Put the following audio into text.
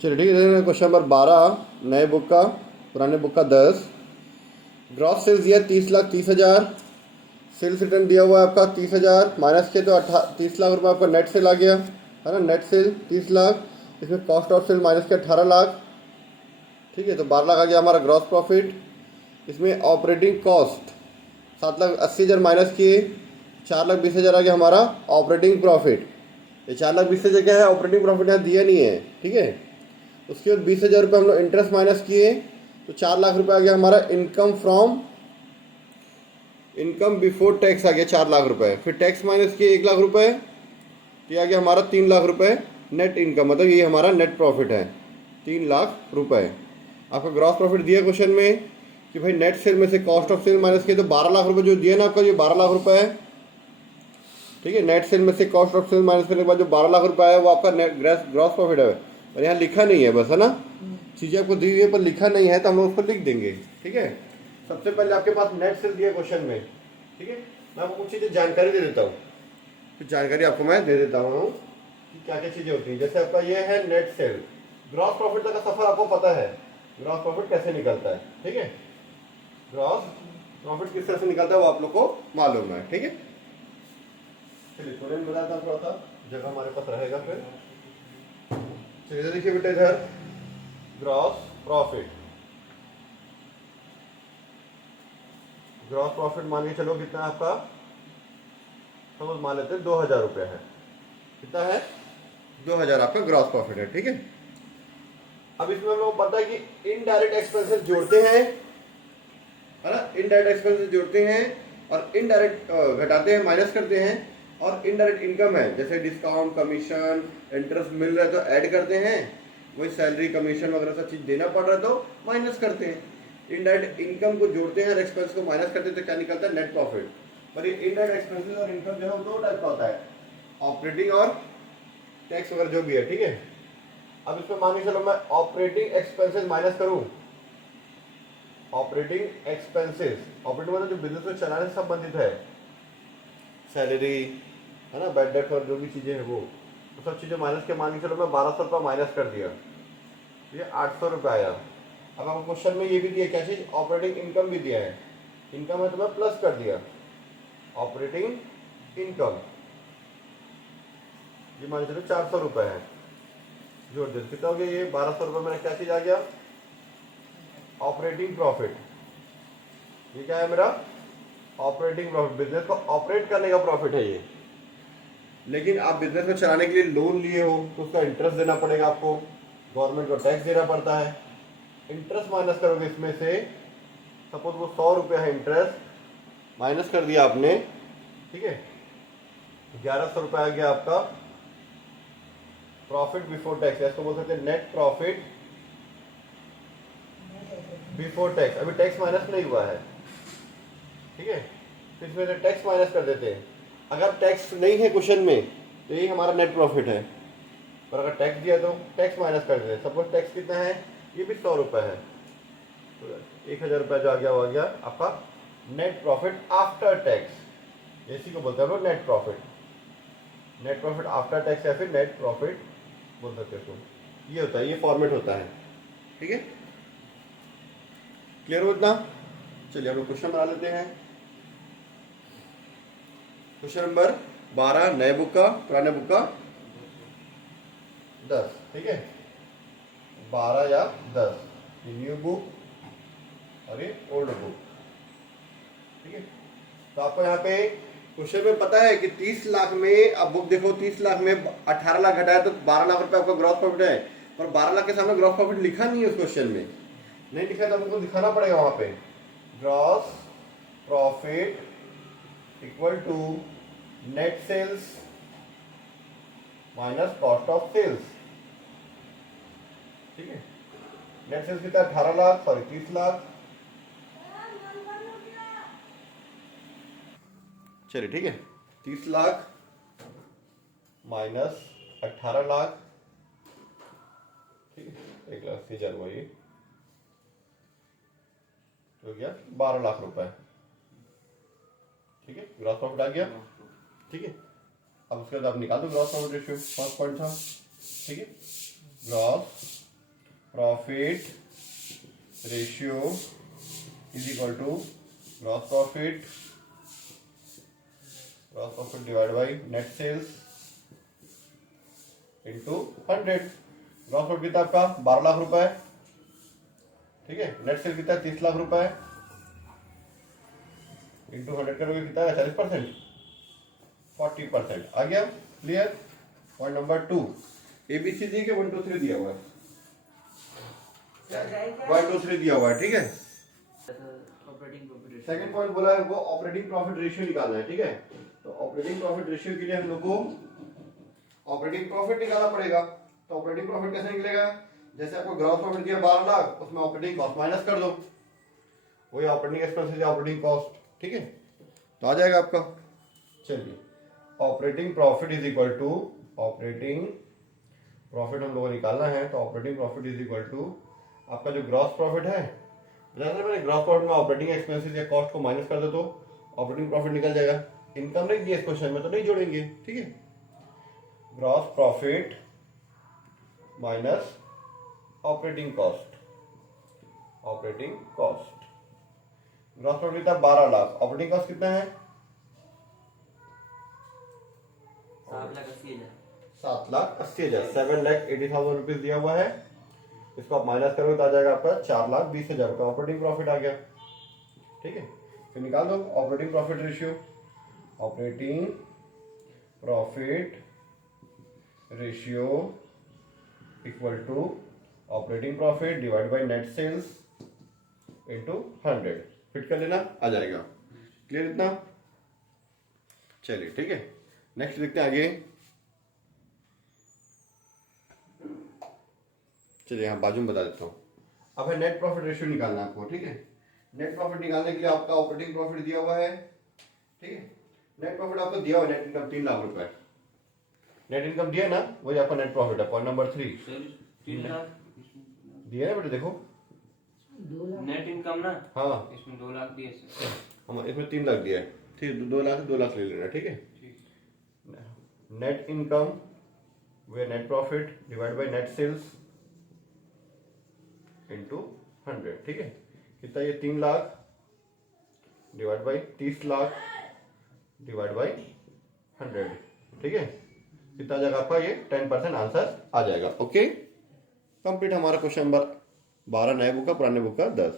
चलिए ठीक है, क्वेश्चन नंबर 12, नए बुक का, पुराने बुक का 10। ग्रॉस सेल्स दिया 30,30,000, सेल्स रिटर्न दिया हुआ है आपका 30,000, माइनस किया तो 30 लाख रुपये आपका नेट सेल आ गया, है ना। नेट सेल 30 लाख, इसमें कॉस्ट ऑफ सेल माइनस किया 18 लाख, ठीक है, तो 12 लाख आ गया हमारा ग्रॉस प्रॉफिट। इसमें ऑपरेटिंग कॉस्ट 7,80,000 माइनस किए, 4,20,000 आ गया हमारा ऑपरेटिंग प्रॉफिट। ये 4,20,000 क्या है, ऑपरेटिंग प्रॉफिट यहाँ दिया नहीं है, ठीक है। उसके बाद 20,000 रुपये हम लोग इंटरेस्ट माइनस किए, तो 4 लाख रुपये आ गया हमारा इनकम बिफोर टैक्स आ गया 4 लाख रुपये। फिर टैक्स माइनस किए 1 लाख रुपये, तो ये आ गया हमारा 3 लाख रुपये नेट इनकम, मतलब ये हमारा नेट प्रॉफिट है 3 लाख रुपये। आपका ग्रॉस प्रॉफिट दिया क्वेश्चन में कि भाई नेट सेल में से कॉस्ट ऑफ सेल माइनस किए, तो 12 लाख रुपये जो दिया ना आपका, ये 12 लाख रुपये है, ठीक है। नेट सेल में से कॉस्ट ऑफ सेल माइनस करने के बाद जो 12 लाख रुपये है वो आपका नेट ग्रॉस प्रॉफिट है। और यहाँ लिखा नहीं है बस, है ना, चीज़ें आपको दी हुई है पर लिखा नहीं है, तो हम लोग उसको लिख देंगे, ठीक है। सबसे पहले आपके पास नेट सेल दिया क्वेश्चन में, ठीक है। मैं आपको कुछ चीज़ें जानकारी दे देता हूँ, कुछ जानकारी आपको मैं दे देता हूँ कि क्या क्या चीज़ें होती हैं। जैसे आपका ये है नेट सेल, ग्रॉस प्रॉफिट तक का सफर आपको पता है, ग्रॉस प्रॉफिट कैसे निकलता है, ठीक है। ग्रॉस प्रॉफिट किस तरह से निकलता है वो आप लोग को मालूम है, ठीक है। चलिए थोड़े में बताता हूँ, थोड़ा सा जगह हमारे पास रहेगा फिर। चलिए देखिए बेटा, इधर ग्रॉस प्रॉफिट, ग्रॉस प्रॉफिट मान के चलो कितना है आपका, सपोज मान लेते हैं 2,000 रुपये है। कितना है, 2,000 आपका ग्रॉस प्रॉफिट है, ठीक है। अब इसमें हम लोग पता है कि इनडायरेक्ट एक्सपेंसेस जोड़ते हैं, है ना, इनडायरेक्ट एक्सपेंसेस जोड़ते हैं और इनडायरेक्ट घटाते हैं, माइनस करते हैं। और इनडायरेक्ट इनकम है, जैसे डिस्काउंट, कमीशन, इंटरेस्ट मिल रहा है तो ऐड करते हैं, वही सैलरी, कमीशन वगैरह सब चीज देना पड़ रहा है तो माइनस करते हैं। इनडायरेक्ट इनकम को जोड़ते हैं और एक्सपेंस को माइनस करते हैं, तो क्या निकलता है, नेट प्रॉफिट। पर ये इनडायरेक्ट एक्सपेंसेस और इनकम जो है वो दो टाइप का होता है, ऑपरेटिंग और टैक्स वगैरह जो भी है, ठीक है। अब इसमें मान के चलो मैं ऑपरेटिंग एक्सपेंसेस माइनस करूं, ऑपरेटिंग एक्सपेंसेस, ऑपरेटिंग मतलब जो बिजनेस को चलाने से संबंधित है, सैलरी, है ना, बेड डेट और जो भी चीज़ें हैं वो, तो सब चीज़ें माइनस के मान के चलो मैं 1,200 रुपये माइनस कर दिया, ये 800 रुपये आया। अब आपको क्वेश्चन में ये भी दिया क्या चीज़, ऑपरेटिंग इनकम भी दिया है, इनकम है तो मैं प्लस कर दिया, ऑपरेटिंग इनकम ये मान के चलो 400 रुपये है, जोड़ दे कितना हो गया, ये 1,200 रुपये मैंने क्या चीज़ आ गया, ऑपरेटिंग प्रॉफिट। ये क्या है मेरा, ऑपरेटिंग प्रॉफिट, बिजनेस को ऑपरेट करने का प्रॉफिट है ये। लेकिन आप बिजनेस को चलाने के लिए लोन लिए हो तो उसका इंटरेस्ट देना पड़ेगा आपको, गवर्नमेंट को टैक्स देना पड़ता है। इंटरेस्ट माइनस करोगे इसमें से, सपोज वो 100 रुपये है, इंटरेस्ट माइनस कर दिया आपने, ठीक है, 1,100 रुपये आ गया आपका प्रॉफिट बिफोर टैक्स, इसको बोल सकते हैं नेट प्रॉफिट बिफोर टैक्स। अभी टैक्स माइनस नहीं हुआ है, ठीक है, तो इसमें से टैक्स माइनस कर देते हैं। अगर टैक्स नहीं है क्वेश्चन में तो यही हमारा नेट प्रॉफिट है, पर अगर टैक्स दिया तो टैक्स माइनस कर देते हैं। सपोज टैक्स कितना है, ये भी 100 रुपये है, तो 1,000 रुपये जो आ गया वो आ गया आपका नेट प्रॉफिट आफ्टर टैक्स, इसी को बोलते हैं हम लोग net profit, net profit after tax या फिर नेट प्रॉफिट बोल सकते हो। ये होता है, ये फॉर्मेट होता है, ठीक है, क्लियर हो इतना। चलिए हम लोग क्वेश्चन बना लेते हैं। क्वेश्चन नंबर 12 नए बुक का, पुराने बुक का 10, ठीक है, 12 या 10, ये न्यू बुक और ये ओल्ड बुक, ठीक है। तो आपको यहाँ पे क्वेश्चन में पता है कि 30 लाख में, अब बुक देखो 30 लाख में 18 लाख घटाया तो 12 लाख रुपए आपका ग्रॉस प्रॉफिट है, पर 12 लाख के सामने ग्रॉस प्रॉफिट लिखा नहीं है उस क्वेश्चन में, नहीं लिखा तो हमको दिखाना पड़ेगा वहां पे, gross profit equal to net sales minus cost of sales, ठीक है। नेट सेल्स कितना है, 18 लाख, सॉरी 30 लाख, चलिए ठीक है, 30 लाख माइनस 18 लाख, ठीक है, 1,80,000 हुआ, ये हो गया 12 लाख रुपए, ठीक है, ग्रॉस प्रॉफिट आ गया, ठीक है। अब उसके बाद आप निकाल दो gross profit ratio, first point था, ठीक है, gross profit ratio is equal to gross profit divide by net sales into 100। ग्रॉस प्रॉफिट कितना आपका 12 लाख रुपए, ठीक है। नेट सेल कितना 30 लाख रुपए इंटू 100 करोगे कितना है 40%, 40% आ गया। क्लियर। पॉइंट नंबर 2 ABC दिए के 1 2 3 दिया हुआ है, 1 2 3 दिया हुआ है, ठीक है। सेकंड पॉइंट बोला है वो ऑपरेटिंग प्रॉफिट रेशियो निकालना है, ठीक है। तो ऑपरेटिंग प्रॉफिट रेशियो के लिए हम लोग को ऑपरेटिंग प्रॉफिट निकालना पड़ेगा। तो ऑपरेटिंग प्रॉफिट कैसे निकलेगा, जैसे आपको ग्रॉस प्रॉफिट दिया 12 लाख, उसमें ऑपरेटिंग कॉस्ट माइनस कर दो, वही ऑपरेटिंग एक्सपेंसेस या ऑपरेटिंग कॉस्ट, ठीक है। तो आ जाएगा आपका। चलिए operating profit is equal to, operating profit हम लोगों को निकालना है, तो operating profit is equal to आपका जो ग्रॉस प्रॉफिट है, जैसे मैंने ग्रॉस प्रॉफिट में ऑपरेटिंग एक्सपेंसेस या कॉस्ट को माइनस कर दो तो ऑपरेटिंग प्रॉफिट निकल जाएगा। इनकम नहीं दिया इस क्वेश्चन में तो नहीं जोड़ेंगे, ठीक है। Gross profit minus operating cost, gross प्रॉफिट कितना 12 लाख, ऑपरेटिंग कॉस्ट कितना है 7,80,000, 7,80,000 रुपीज दिया हुआ है। इसको आप माइनस करोगे तो आ जाएगा आपका 4,20,000 का ऑपरेटिंग प्रॉफिट आ गया, ठीक है। फिर निकाल दो operating profit ratio, operating profit ratio equal to operating profit divide by net sales into 100। Fit कर लेना, आ जाएगा। क्लियर इतना। चलिए ठीक है, नेक्स्ट देखते हैं आगे। चलिए यहाँ बाजू में बता देता हूँ। अब है नेट प्रॉफिट रेशियो निकालना है आपको, ठीक है। नेट प्रॉफिट निकालने के लिए आपका ऑपरेटिंग प्रॉफिट दिया हुआ है, ठीक है। नेट प्रॉफिट आपको दिया हुआ है, नेट इनकम 3 लाख रुपए, नेट इनकम दिया ना, वही आपका नेट प्रॉफिट है। पॉइंट नंबर 3 3 लाख दिया ना बेटे, देखो नेट इनकम ना, हाँ इसमें 2 लाख दिए हम इसमें 3 लाख दिया है, ठीक। 2 लाख से 2 लाख ले लेना, ठीक है। नेट इनकम वे net profit divide by net sales into 100, ठीक है। कितना ये 3 lakh divide by 30 lakh divide by 100, ठीक है। कितना आ जाएगा आपका ये 10% आंसर आ जाएगा। ओके, कंप्लीट हमारा क्वेश्चन नंबर 12 नए बुक का, पुराने बुक का 10।